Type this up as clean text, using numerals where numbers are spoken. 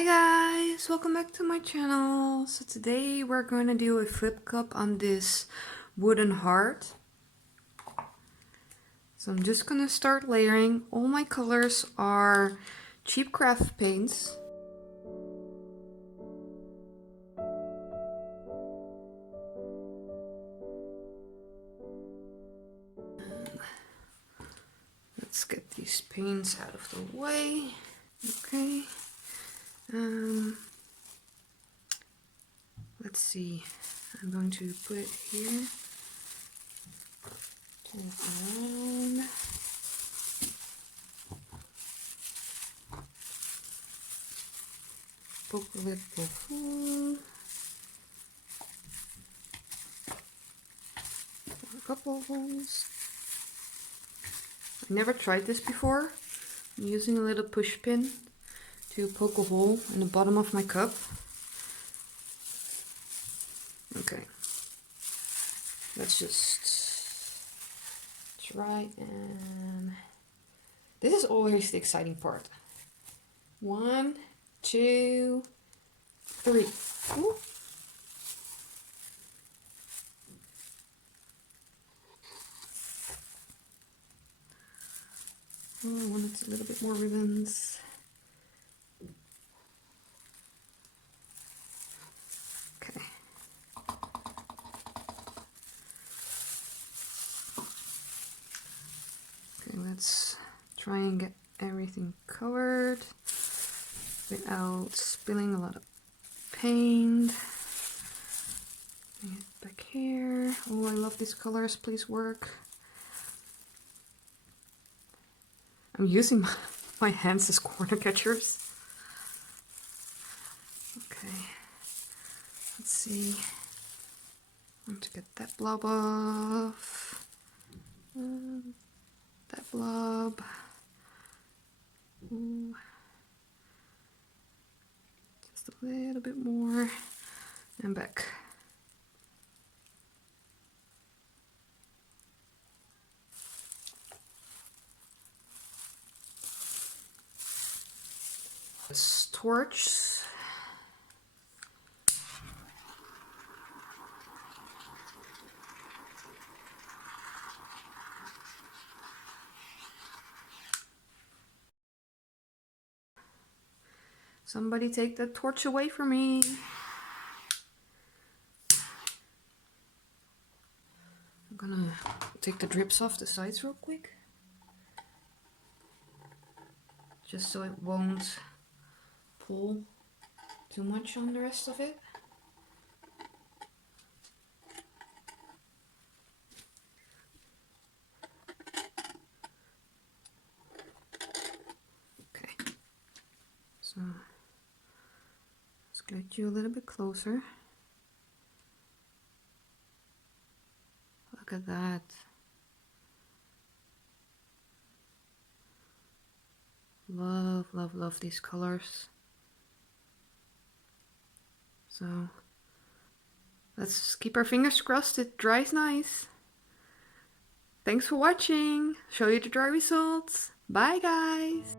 Hi guys, welcome back to my channel. So today we're going to do a flip cup on this wooden heart. So I'm just going to start layering. All my colors are cheap craft paints. Let's get these paints out of the way. Okay. Let's see. I'm going to put it here. Turn it around. Poke a little hole. A couple of holes. I never tried this before. I'm using a little push pin to poke a hole in the bottom of my cup. Okay. Let's just try and... This is always the exciting part. 1, 2, 3. Ooh. Oh, I wanted a little bit more ribbons. Okay. Okay, let's try and get everything covered without spilling a lot of paint. Bring it back here. Oh, I love these colors. Please work. I'm using my hands as corner catchers. Okay. Let's see. I'm going to get that blob off. That blob. Ooh. Just a little bit more. And back. This torch. Somebody take that torch away from me. I'm gonna take the drips off the sides real quick. Just so it won't pull too much on the rest of it. Okay. So let's get you a little bit closer. Look at that. Love, love, love these colors. So let's keep our fingers crossed it dries nice. Thanks for watching. Show you the dry results. Bye guys.